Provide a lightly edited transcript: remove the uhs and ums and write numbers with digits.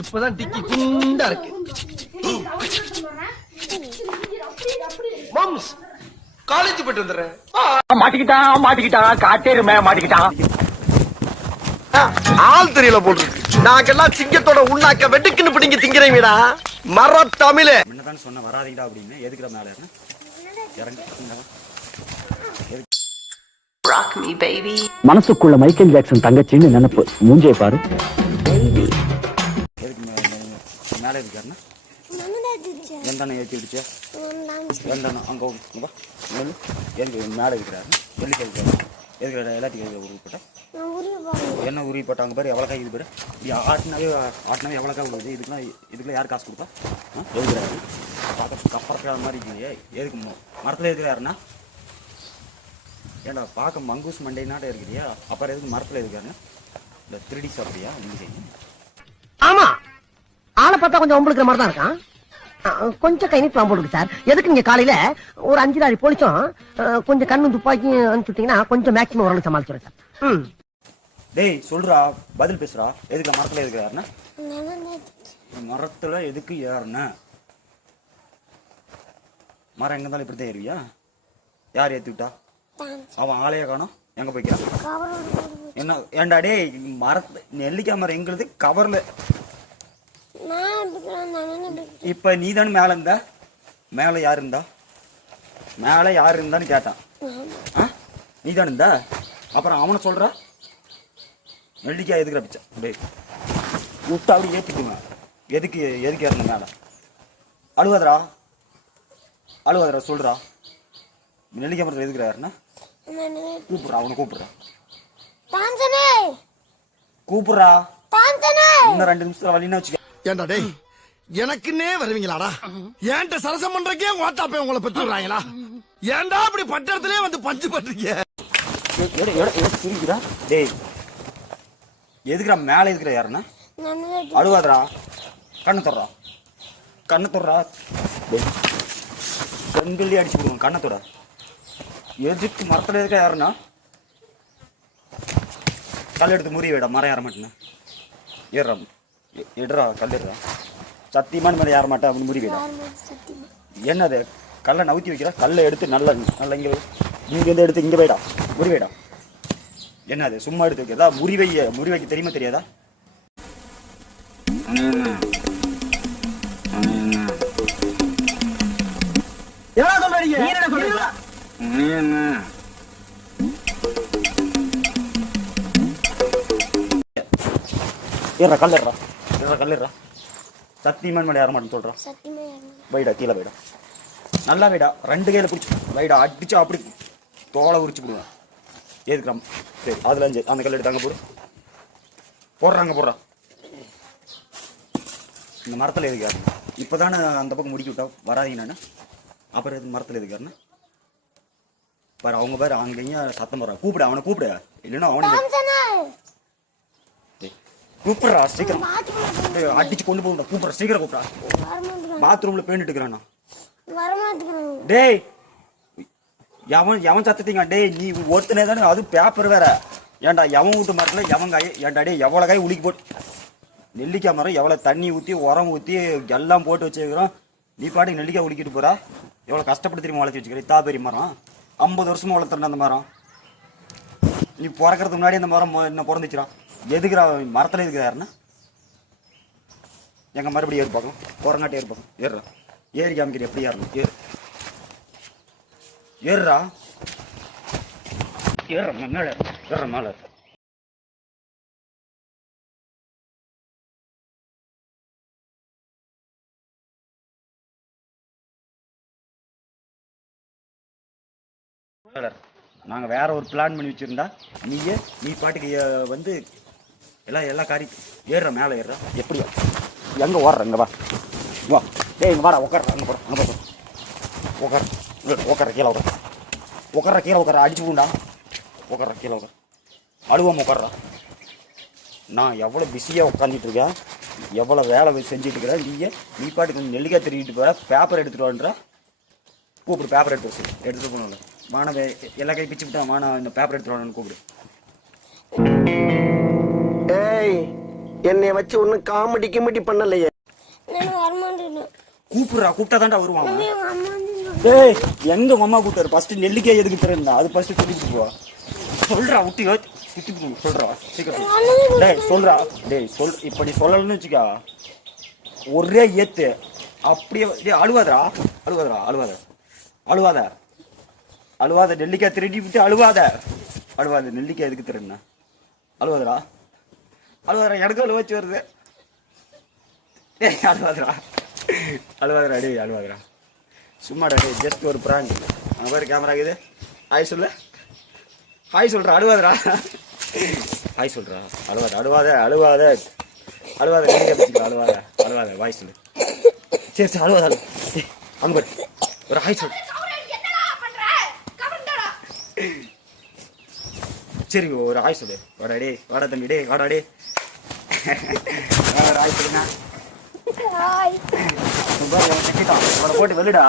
இப்பதான் டிக்கி குண்டா இருக்கு. மாம்ஸ் காலேஜ் போயிட்டு வந்துடுறேன். மாட்டிக்கிட்டான் காட்டேருமே மாட்டிக்கிட்டான். ஆள் தெரியல போட்டுருக்கு. நாங்கெல்லாம் சிங்கத்தோட உண்ணாக்க வெட்டுக்குன்னு பிடிங்க திங்கிறீங்கடா மர தமிழ. என்னதான் சொன்ன வராதீங்கடா அப்படின்னு எதுக்குற மேல இறங்கி மனசுக்குள்ள மைக்கேல் ஜாக்சன் தங்கச்சின்னு நினைப்பு. மூஞ்சே பாரு. எதுக்கு மேல இருக்காருன்னா எந்த ஏற்றி விடுச்ச எந்த அங்கே எதுக்கு மேலே இருக்கிறாரு எல்லிக்கு எதுக்கு எல்லாத்துக்கும் உருவிப்பட்ட என்ன உருவிப்பட்ட அங்கே பாரு எவ்வளோ காய் இது பாரு இப்படி ஆட்டினாவே எவ்வளோ காய் விடுது. இதுக்குலாம் யார் காசு கொடுப்பா எழுதுறாரு பார்க்க கப்பறக்காத மாதிரி இருக்கீங்க. எதுக்கு மரத்தில் இருக்கிறாருன்னா ஏன்டா பார்க்க மங்கூஸ் மண்டைனாட்ட இருக்கிறியா அப்புறம் எதுக்கு மரத்தில் இருக்காருன்னு இல்லை திருடி சாப்பிட்றியா நீங்கள்? ஆமா ஆளை பார்த்தா கொஞ்சம் ஒம்பளுக்கிற மாதிரி தான் இருக்கான். கொஞ்சம் கை நீட்டு போடுங்க சார். எதுக்கு நீங்க காலையில ஒரு 5 போலிச்சும் கொஞ்சம் கண்ணு துப்பாக்கியும் அனுப்பிச்சுட்டீங்கன்னா கொஞ்சம் மேக்சிமம் ஓரளவு சமாளிச்சுறேன் சார். டேய் சொல்றா பதில் பேசுறா. எதுக்கு மரத்துல எதுக்கு யாருன்னா மரத்துல எதுக்கு யாருன்னா மரம் எங்க இருந்தாலும் இப்படித்தான் ஏறுவியா? யார் ஏத்தி விட்டா? அவன் ஆளைய காணோம் எங்க போய்க்கிறான்? என்ன ஏண்டா டே மரத்து நெல்லிக்காய் மரம் எங்களுக்கு கவர்ல இப்ப நீ தானே மேல இருந்தா மேல யாரு இருந்தா மேல யாரு இருந்தான்னு கேட்டான். நீ தானே இருந்தா அப்புறம் அவனை சொல்ற நெல்லிக்காய் எதுக்குற பிச்சை டேய் விட்டா அப்படி ஏத்திக்குவேன். எதுக்கு ஏறணும் மேல? அழுவாதரா சொல்றா நெல்லிக்காய் மரத்தில் எதுக்குறாருன்னா கூப்பிடுறா அவனை கூப்பிடுறா இன்னும் 2 நிமிஷத்துல வழின்னு வச்சுக்க. ஏண்டா டேய் எனக்குன்னே வருவீங்களாடா? ஏன்ட்ட சரசம் பண்றக்கே ஓட்டாப்பே உங்களை பெற்றுறாங்களா? ஏன்டா அப்படி பட்டத்திலே வந்து பஞ்சு பண்றீங்க? டேய் எதுக்குறா மேல எதுக்குற யாருன்னா அழுவாதரா கண்ணை தொடுறா செங்கல்லி அடிச்சு விடுவோம் கண்ணை தொட. எதுக்கு மரத்துல இருக்க யாருன்னா கல் எடுத்து முறி விட மரம் ஏற மாட்டேன்னு ஏறா எடுறா கல் எடுறா சத்தியமான மேலே ஏற மாட்டேன் அப்படின்னு முறி விடா. என்னது கல்லை நவுத்தி வைக்கிறா கல்லை எடுத்து நல்லா இங்கே எடுத்து இங்கே போயிடா முறி வைடா. என்னது சும்மா எடுத்து வைக்கிறதா? முறி வைக்க தெரியுமா தெரியாதா? ஏறா கல்லுறா சத்தியமான மேலே ஏற மாட்டேன்னு சொல்றான். வைடா கீழே வைடா நல்லா வைடா 2 கையில பிடிச்சி வைடா அடிச்சா அப்படி தோலை உரிச்சு போடுவேன். ஏதுக்குறாம் சரி அதுல அந்த கல் எடுத்து அங்கே போடுறா இந்த மரத்தில் எதுக்காரு இப்போதானே அந்த பக்கம் முடிக்கி விட்டா வராதீங்க. நான் அப்புறம் எது மரத்தில் எதுக்காருன்னா பாரு அவங்க பாரு அங்கேயும் சத்தம் போடுறான். கூப்பிடு அவனை கூப்பிடு இல்லைன்னா அவனை கூப்பிடுறா சீக்கிரம் அடிச்சு கொண்டு போகுண்டா. கூப்பிடுறா சீக்கிரம் கூப்பிடா. பாத்ரூம்ல பேண்டுட்டு இருக்கிறானா? டேய் எவன் சத்தீங்க டேய் நீ ஒருத்தனே தானே அது பேப்பர் வேற. ஏன்டா எவன் வீட்டு மரத்துல எவன் காய் ஏன்டா டே எவ்வளோ காய் உலுக்கி போட்டு நெல்லிக்காய் மரம் எவ்வளோ தண்ணி ஊற்றி உரம் ஊற்றி எல்லாம் போட்டு வச்சுக்கிறோம். நீ பாட்டுக்கு நெல்லிக்காய் உலுக்கிட்டு போறா. எவ்வளோ கஷ்டப்பட்டு திரும்ப வளர்த்தி வச்சுக்கிறேன். தாபெரி மரம் 50 வருஷமா வளர்த்துறேன் அந்த மரம். நீ பிறக்கிறதுக்கு முன்னாடி அந்த மரம் என்ன பிறந்துச்சுறான். எதுக்குறா மரத்தில் எதுக்குறாருன்னா எங்கள் மறுபடியும் ஏறி பார்க்கலாம் குரங்காட்டி ஏறி பார்க்கலாம். ஏறுறா ஏறி காமிக்கிற எப்படி ஏறணும் ஏறுறா மேலே நாங்கள் வேற ஒரு பிளான் பண்ணி வச்சிருந்தா நீ பாட்டுக்கு வந்து எல்லா காரி ஏறுற மேலே ஏறுற எப்படி எங்கே ஓடுற இங்கே வா டேய் இங்கே வாடா உட்கார அங்கே போகிற அங்கே போகிற உட்கார கீழே உட்கார அடிச்சு போண்டா உட்கார கீழே உட்கார அழுவாம உட்கார்றா. நான் எவ்வளோ பிஸியாக உட்காந்துட்டு இருக்கேன், எவ்வளோ வேலை செஞ்சுட்டு இருக்கிறேன். நீ பாட்டுக்கு கொஞ்சம் நெல்லிக்காய் திருவிட்டு போகிற, பேப்பர் எடுத்துகிட்டு வான்றா. கூப்பிடு, பேப்பர் எடுத்துகிட்டு போகணும்ல. மாணவ எல்லா கை பிச்சு விட்டா மாணவ இந்த பேப்பர் எடுத்துகிட்டு வான்னு கூப்பிடு. ஏய், என்னைய வச்சு ஒன்னும் காமெடி கிமெடி பண்ணலையே. கூப்பிடுறா, கூப்பிட்டா தான்டா வருவாங்க. ஏய் எங்க அம்மா கூப்பிட்டாரு? ஃபர்ஸ்ட் நெல்லிக்காய் எதுக்கு தரேன் அது ஃபர்ஸ்ட் சொல்லிட்டு போ. சொல்றா விட்டு சொல்றா சீக்கிரம். டேய் சொல்றா, டேய் இப்படி சொல்லலன்னு வச்சுக்கா ஒரே ஏத்து அப்படியே. டேய் அழுவாத நெல்லிக்காய் திருடி விட்டு அழுவாத நெல்லிக்காய் எதுக்கு தரேன்னா அழுவாதரா எனக்கு அழுவாச்சு வருது. டேய் அழுவாதரா டேய் அழுவாதரா சும்மாடா டேய், ஜஸ்ட் ஒரு பிராங்க். அங்கே பாரு கேமரா இருக்குது. ஹாய் சொல்லு, ஹாய் சொல்கிறா. அழுவாதரா ஹாய் சொல்கிறா. அழுவாத வாய் சொல்லு. சரி அழுவாத அங்கே பாரு ஒரு ஹாய் சொல்லு. சரி ஒரு ஹாய் சொல்லு. வாடா டே, வாடா தம்பி, டே வாடா டே. ஒரு ஹாய் சொல்லுங்க. போட்டு வெளிடா.